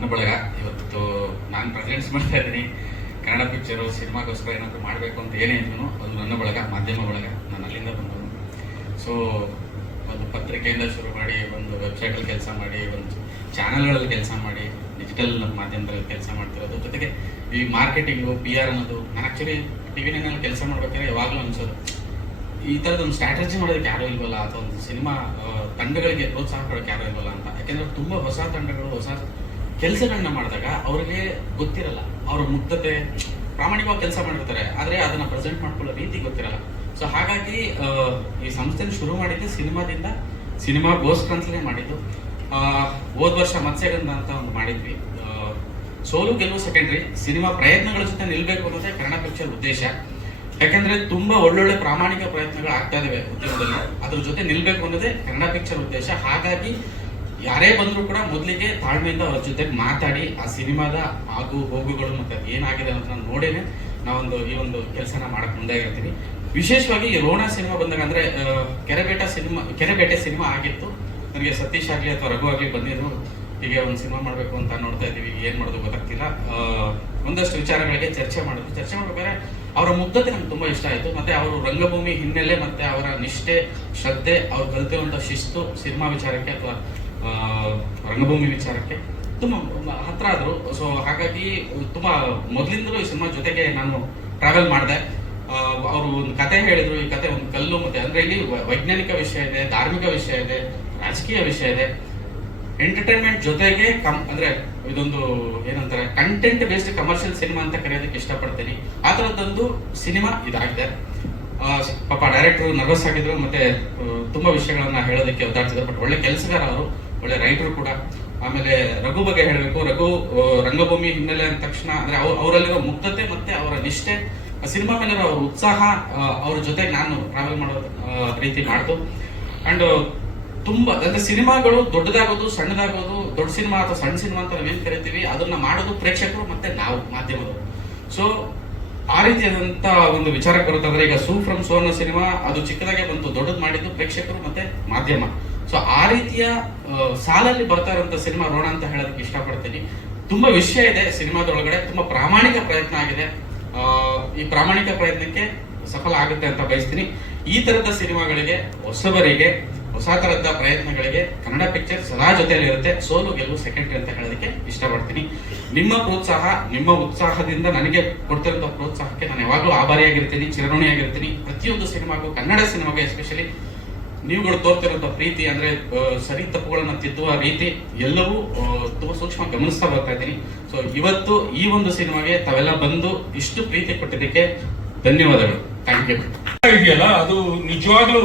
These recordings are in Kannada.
ನನ್ನ ಬಳಗ ಇವತ್ತು ನಾನು ಪ್ರೆಸೆಂಟ್ಸ್ ಮಾಡ್ತಾ ಇದ್ದೀನಿ. ಕನ್ನಡ ಪಿಕ್ಚರು ಸಿನಿಮಾಗೋಸ್ಕರ ಏನಾದರೂ ಮಾಡಬೇಕು ಅಂತ ಏನೇ ಇದ್ರು ಅದು ನನ್ನ ಬಳಗ, ಮಾಧ್ಯಮ ಬಳಗ ನಾನು ಅಲ್ಲಿಂದ ಬಂದವನು. ಸೊ ಒಂದು ಪತ್ರಿಕೆಯಿಂದ ಶುರು ಮಾಡಿ, ಒಂದು ವೆಬ್ಸೈಟಲ್ಲಿ ಕೆಲಸ ಮಾಡಿ, ಒಂದು ಚಾನಲ್ಗಳಲ್ಲಿ ಕೆಲಸ ಮಾಡಿ ಡಿಜಿಟಲ್ ಮಾಧ್ಯಮದಲ್ಲಿ ಕೆಲಸ ಮಾಡ್ತಿರೋದು. ಜೊತೆಗೆ ಈ ಮಾರ್ಕೆಟಿಂಗು ಪಿ ಆರ್ ಅನ್ನೋದು, ನಾನು ಆ್ಯಕ್ಚುಲಿ ಟಿ ವಿ ನೈನಲ್ಲಿ ಕೆಲಸ ಮಾಡ್ಬೇಕಾದ್ರೆ ಯಾವಾಗಲೂ ಅನ್ಸೋದು. ಈ ಥರದ್ದು ಒಂದು ಸ್ಟ್ರಾಟಜಿ ಮಾಡೋದಕ್ಕೆ ಯಾರೂ ಇಲ್ವಲ್ಲ? ಅಥವಾ ಒಂದು ಸಿನಿಮಾ ತಂಡಗಳಿಗೆ ಪ್ರೋತ್ಸಾಹ ಕೊಡೋಕೆ ಯಾರೂ ಇಲ್ವಲ್ಲ ಅಂತ. ಯಾಕೆಂದ್ರೆ ತುಂಬ ಹೊಸ ತಂಡಗಳು, ಹೊಸ ಕೆಲಸಗಳನ್ನ ಮಾಡಿದಾಗ ಅವ್ರಿಗೆ ಗೊತ್ತಿರಲ್ಲ. ಅವ್ರ ಮುಗ್ಧತೆ, ಪ್ರಾಮಾಣಿಕವಾಗಿ ಕೆಲಸ ಮಾಡಿರ್ತಾರೆ. ಆದರೆ ಅದನ್ನ ಪ್ರೆಸೆಂಟ್ ಮಾಡ್ಕೊಳ್ಳೋ ರೀತಿ ಗೊತ್ತಿರಲ್ಲ. ಸೊ ಹಾಗಾಗಿ ಈ ಸಂಸ್ಥೆನ ಶುರು ಮಾಡಿದ್ದು ಸಿನಿಮಾದಿಂದ ಸಿನಿಮಾಗೋಸ್ಕರ ಅಂತಲೇ ಮಾಡಿದ್ದು. ಹೋದ್ ವರ್ಷ ಮತ್ಸ್ಯಗಂಧ ಅಂತ ಒಂದು ಮಾಡಿದ್ವಿ. ಸೋಲು ಗೆಲುವು ಸೆಕೆಂಡ್ರಿ ಸಿನಿಮಾ ಪ್ರಯತ್ನಗಳ ಜೊತೆ ನಿಲ್ಬೇಕು ಅನ್ನೋದೇ ಕನ್ನಡ ಪಿಕ್ಚರ್ ಉದ್ದೇಶ. ಯಾಕಂದ್ರೆ ತುಂಬಾ ಒಳ್ಳೊಳ್ಳೆ ಪ್ರಾಮಾಣಿಕ ಪ್ರಯತ್ನಗಳು ಆಗ್ತಾ ಇದಾವೆ ಉದ್ಯಮದಲ್ಲಿ. ಅದ್ರ ಜೊತೆ ನಿಲ್ಬೇಕು ಅನ್ನೋದೇ ಕನ್ನಡ ಪಿಕ್ಚರ್ ಉದ್ದೇಶ. ಹಾಗಾಗಿ ಯಾರೇ ಬಂದರೂ ಕೂಡ ಮೊದಲಿಗೆ ತಾಳ್ಮೆಯಿಂದ ಅವ್ರ ಜೊತೆ ಮಾತಾಡಿ ಆ ಸಿನಿಮಾದ ಆಗು ಹೋಗುಗಳು ಮತ್ತೆ ಅದು ಏನಾಗಿದೆ ಅಂತ ನೋಡೇನೆ ನಾವೊಂದು ಈ ಒಂದು ಕೆಲಸನ ಮಾಡಕ್ ಮುಂದೆ ಇರ್ತೀವಿ ವಿಶೇಷವಾಗಿ ಈ ರೋಣ ಸಿನಿಮಾ ಬಂದಾಗ ಅಂದ್ರೆ ಕೆರೆಬೇಟ ಸಿನಿಮಾ ಕೆರೆಬೇಟೆ ಸಿನಿಮಾ ಆಗಿತ್ತು. ನನಗೆ ಸತೀಶ್ ಆಗ್ಲಿ ಅಥವಾ ರಘು ಆಗ್ಲಿ ಬಂದಿದ್ರು. ಹೀಗೆ ಒಂದು ಸಿನಿಮಾ ಮಾಡಬೇಕು ಅಂತ ನೋಡ್ತಾ ಇದ್ದೀವಿ. ಏನ್ ಮಾಡೋದು ಗೊತ್ತಾಗ್ತಿಲ್ಲ. ಒಂದಷ್ಟು ವಿಚಾರಗಳಿಗೆ ಚರ್ಚೆ ಮಾಡಿದ್ರು ಚರ್ಚೆ ಮಾಡ್ಬೇಕಾದ್ರೆ ಅವರ ಮುಗ್ಧತೆ ನಮ್ಗೆ ತುಂಬಾ ಇಷ್ಟ ಆಯ್ತು. ಮತ್ತೆ ಅವರು ರಂಗಭೂಮಿ ಹಿನ್ನೆಲೆ ಮತ್ತೆ ಅವರ ನಿಷ್ಠೆ, ಶ್ರದ್ಧೆ, ಅವ್ರು ಕಲಿತಿರುವಂತ ಶಿಸ್ತು, ಸಿನಿಮಾ ವಿಚಾರಕ್ಕೆ ಅಥವಾ ರಂಗಭೂಮಿ ವಿಚಾರಕ್ಕೆ ತುಂಬಾ ಹತ್ರ ಆದ್ರು. ಸೊ ಹಾಗಾಗಿ ತುಂಬಾ ಮೊದಲಿಂದಲೂ ಈ ಸಿನಿಮಾ ಜೊತೆಗೆ ನಾನು ಟ್ರಾವೆಲ್ ಮಾಡಿದೆ. ಅವರು ಒಂದು ಕತೆ ಹೇಳಿದ್ರು, ಈ ಕತೆ ಒಂದು ಕಲ್ಲು ಮತ್ತೆ, ಅಂದ್ರೆ ಇಲ್ಲಿ ವೈಜ್ಞಾನಿಕ ವಿಷಯ ಇದೆ, ಧಾರ್ಮಿಕ ವಿಷಯ ಇದೆ, ರಾಜಕೀಯ ವಿಷಯ ಇದೆ. ಎಂಟರ್ಟೈನ್ಮೆಂಟ್ ಜೊತೆಗೆ ಕಮ್, ಅಂದ್ರೆ ಇದೊಂದು ಏನಂತಾರೆ ಕಂಟೆಂಟ್ ಬೇಸ್ಡ್ ಕಮರ್ಷಿಯಲ್ ಸಿನಿಮಾ ಅಂತ ಕರೆಯೋದಕ್ಕೆ ಇಷ್ಟಪಡ್ತೀನಿ. ಆ ಥರದ್ದೊಂದು ಸಿನಿಮಾ ಇದಾಗಿದೆ. ಪಾಪ ಡೈರೆಕ್ಟರ್ ನರ್ವಸ್ ಆಗಿದ್ರು, ಮತ್ತೆ ತುಂಬಾ ವಿಷಯಗಳನ್ನ ಹೇಳೋದಕ್ಕೆ ಒದ್ದಾಡ್ತಿದ್ರು ಬಟ್ ಒಳ್ಳೆ ಕೆಲಸಗಾರ ಅವರು. ಒಳ್ಳೆ ರೈಟರ್ ಕೂಡ. ಆಮೇಲೆ ರಘು ಬಗ್ಗೆ ಹೇಳಬೇಕು. ರಘು ರಂಗಭೂಮಿ ಹಿನ್ನೆಲೆ ಅಂದ ತಕ್ಷಣ, ಅಂದ್ರೆ ಅವ್ರ, ಅವರಲ್ಲಿರೋ ಮುಗ್ಧತೆ ಮತ್ತೆ ಅವರ ನಿಷ್ಠೆ ಸಿನಿಮಾ ಮೇಲಿರೋ ಅವ್ರ ಉತ್ಸಾಹ ಅವ್ರ ಜೊತೆ ನಾನು ಟ್ರಾವೆಲ್ ಮಾಡೋ ರೀತಿ ಮಾಡ್ತು ಅಂಡ್ ತುಂಬಾ, ಅಂದ್ರೆ ಸಿನಿಮಾಗಳು ದೊಡ್ಡದಾಗೋದು, ಸಣ್ಣದಾಗೋದು, ದೊಡ್ಡ ಸಿನಿಮಾ ಅಥವಾ ಸಣ್ಣ ಸಿನಿಮಾ ಅಂತ ನಾವೇನ್ ಕರಿತೀವಿ, ಅದನ್ನ ಮಾಡೋದು ಪ್ರೇಕ್ಷಕರು ಮತ್ತೆ ನಾವು, ಮಾಧ್ಯಮದವರು. ಸೊ ಆ ರೀತಿಯಾದಂತ ಒಂದು ವಿಚಾರಕ್ಕೆ ಬರುತ್ತಂದ್ರೆ, ಈಗ ಸೂ ಫ್ರಮ್ ಸೋ ಅನ್ನೋ ಸಿನಿಮಾ, ಅದು ಚಿಕ್ಕದಾಗೆ ಬಂತು, ದೊಡ್ಡದು ಮಾಡಿದ್ದು ಪ್ರೇಕ್ಷಕರು ಮತ್ತೆ ಮಾಧ್ಯಮ. ಸೊ ಆ ರೀತಿಯ ಸಾಲಲ್ಲಿ ಬರ್ತಾ ಇರುವಂತ ಸಿನಿಮಾ ರೋಣ ಅಂತ ಹೇಳೋದಕ್ಕೆ ಇಷ್ಟಪಡ್ತೀನಿ. ತುಂಬಾ ವಿಷಯ ಇದೆ ಸಿನಿಮಾದೊಳಗಡೆ, ತುಂಬಾ ಪ್ರಾಮಾಣಿಕ ಪ್ರಯತ್ನ ಆಗಿದೆ. ಈ ಪ್ರಾಮಾಣಿಕ ಪ್ರಯತ್ನಕ್ಕೆ ಸಫಲ ಆಗುತ್ತೆ ಅಂತ ಬಯಸ್ತೀನಿ. ಈ ತರದ ಸಿನಿಮಾಗಳಿಗೆ, ಹೊಸಬರಿಗೆ, ಹೊಸ ತರದ ಪ್ರಯತ್ನಗಳಿಗೆ ಕನ್ನಡ ಪಿಕ್ಚರ್ ಸದಾ ಜೊತೆಯಲ್ಲಿ ಇರುತ್ತೆ ಸೋಲು ಗೆಲುವು ಸೆಕೆಂಡ್ರಿ ಅಂತ ಹೇಳೋದಕ್ಕೆ ಇಷ್ಟಪಡ್ತೀನಿ. ನಿಮ್ಮ ಪ್ರೋತ್ಸಾಹ, ನಿಮ್ಮ ಉತ್ಸಾಹದಿಂದ ನನಗೆ ಕೊಡ್ತಿರೋ ಪ್ರೋತ್ಸಾಹಕ್ಕೆ ನಾನು ಯಾವಾಗಲೂ ಆಭಾರಿಯಾಗಿರ್ತೀನಿ, ಚಿರಋಣಿಯಾಗಿರ್ತೀನಿ. ಪ್ರತಿಯೊಂದು ಸಿನಿಮಾಗೂ, ಕನ್ನಡ ಸಿನಿಮಾಗೆ ಎಸ್ಪೆಷಲಿ ನೀವುಗಳು ತೋರ್ತಿರೋಂಥ ಪ್ರೀತಿ ಅಂದ್ರೆ ಸರಿ ತಪ್ಪುಗಳನ್ನ ತಿದ್ದುವ ರೀತಿ ಎಲ್ಲವೂ ತುಂಬಾ ಸೂಕ್ಷ್ಮ ಗಮನಿಸ್ತಾ ಬರ್ತಾ ಇದ್ದೀನಿ. ಸೊ ಇವತ್ತು ಈ ಒಂದು ಸಿನಿಮಾಗೆ ತಾವೆಲ್ಲ ಬಂದು ಇಷ್ಟು ಪ್ರೀತಿ ಕೊಟ್ಟಿದ್ದಕ್ಕೆ ಧನ್ಯವಾದಗಳು. ಥ್ಯಾಂಕ್ ಯು ಇದೆಯಲ್ಲ, ಅದು ನಿಜವಾಗ್ಲೂ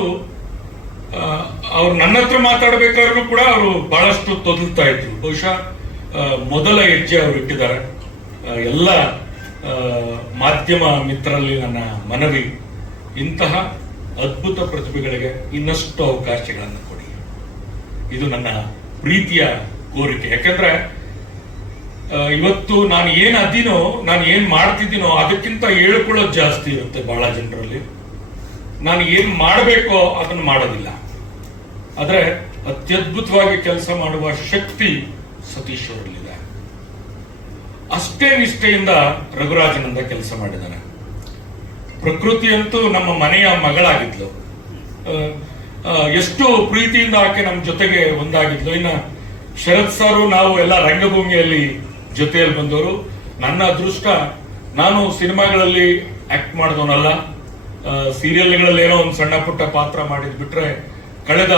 ಅವ್ರು ನನ್ನ ಹತ್ರ ಮಾತಾಡಬೇಕಾದ್ರೂ ಕೂಡ ಅವರು ಬಹಳಷ್ಟು ತೊದಲ್ತಾ ಇದ್ರು. ಬಹುಶಃ ಮೊದಲ ಹೆಜ್ಜೆ ಅವರು ಇಟ್ಟಿದ್ದಾರೆ. ಎಲ್ಲ ಮಾಧ್ಯಮ ಮಿತ್ರರಲ್ಲಿ ನನ್ನ ಮನವಿ. ಇಂತಹ ಅದ್ಭುತ ಪ್ರತಿಭೆಗಳಿಗೆ ಇನ್ನಷ್ಟು ಅವಕಾಶಗಳನ್ನು ಕೊಡಿ. ಇದು ನನ್ನ ಪ್ರೀತಿಯ ಕೋರಿಕೆ. ಯಾಕಂದ್ರೆ ಇವತ್ತು ನಾನು ಏನ್ ಅದೀನೋ, ನಾನು ಏನ್ ಮಾಡ್ತಿದ್ದೀನೋ, ಅದಕ್ಕಿಂತ ಹೇಳ್ಕೊಳ್ಳೋದು ಜಾಸ್ತಿ ಇರುತ್ತೆ ಬಹಳ ಜನರಲ್ಲಿ. ನಾನು ಏನ್ ಮಾಡಬೇಕೋ ಅದನ್ನು ಮಾಡೋದಿಲ್ಲ. ಆದರೆ, ಅತ್ಯದ್ಭುತವಾಗಿ ಕೆಲಸ ಮಾಡುವ ಶಕ್ತಿ ಸತೀಶ್ ಅವರಲ್ಲಿದೆ. ಅಷ್ಟೇ ನಿಷ್ಠೆಯಿಂದ ರಘುರಾಜನಂದ ಕೆಲಸ ಮಾಡಿದ್ದಾನೆ ಪ್ರಕೃತಿ ಅಂತೂ ನಮ್ಮ ಮನೆಯ ಮಗಳಾಗಿದ್ಲು. ಎಷ್ಟು ಪ್ರೀತಿಯಿಂದ ಆಕೆ ನಮ್ಮ ಜೊತೆಗೆ ಒಂದಾಗಿದ್ಲು. ಇನ್ನ ಶರತ್ ಸಾರು ನಾವು ಎಲ್ಲ ರಂಗಭೂಮಿಯಲ್ಲಿ ಜೊತೆಯಲ್ಲಿ ಬಂದವರು. ನನ್ನ ಅದೃಷ್ಟ, ನಾನು ಸಿನಿಮಾಗಳಲ್ಲಿ ಆಕ್ಟ್ ಮಾಡಿದವನಲ್ಲ. ಸೀರಿಯಲ್ಗಳಲ್ಲಿ ಏನೋ ಒಂದು ಸಣ್ಣ ಪುಟ್ಟ ಪಾತ್ರ ಮಾಡಿದ್ ಬಿಟ್ರೆ ಕಳೆದ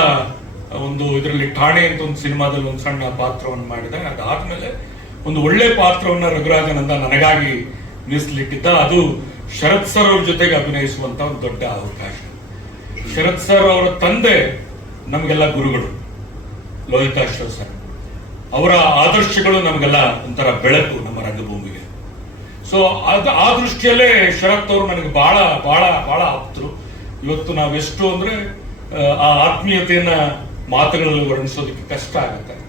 ಒಂದು ಇದರಲ್ಲಿ ಠಾಣೆ ಅಂತ ಒಂದು ಸಿನಿಮಾದಲ್ಲಿ ಒಂದು ಸಣ್ಣ ಪಾತ್ರವನ್ನು ಮಾಡಿದೆ. ಅದಾದ್ಮೇಲೆ ಒಂದು ಒಳ್ಳೆ ಪಾತ್ರವನ್ನ ರಘುರಾಜನಂದ ನನಗಾಗಿ ಮೀಸಲಿಟ್ಟಿದ್ದ ಅದು ಶರತ್ ಸರ್ ಅವ್ರ ಜೊತೆಗೆ ಅಭಿನಯಿಸುವಂತ ಒಂದು ದೊಡ್ಡ ಅವಕಾಶ. ಶರತ್ ಸರ್ ಅವರ ತಂದೆ ನಮಗೆಲ್ಲ ಗುರುಗಳು ಲೋಹಿತಾಶ್ವ ಸರ್. ಅವರ ಆದರ್ಶಗಳು ನಮಗೆಲ್ಲ ಒಂಥರ ಬೆಳಕು ನಮ್ಮ ರಂಗಭೂಮಿಗೆ. ಸೊ ಅದು ಆ ದೃಷ್ಟಿಯಲ್ಲೇ ಶರತ್ ಅವರು ನನಗೆ ಬಹಳ ಬಹಳ ಬಹಳ ಆಪ್ತರು. ಇವತ್ತು ನಾವೆಷ್ಟು ಅಂದ್ರೆ, ಆ ಆತ್ಮೀಯತೆಯನ್ನ ಮಾತುಗಳಲ್ಲಿ ವರ್ಣಿಸೋದಕ್ಕೆ ಕಷ್ಟ ಆಗುತ್ತೆ.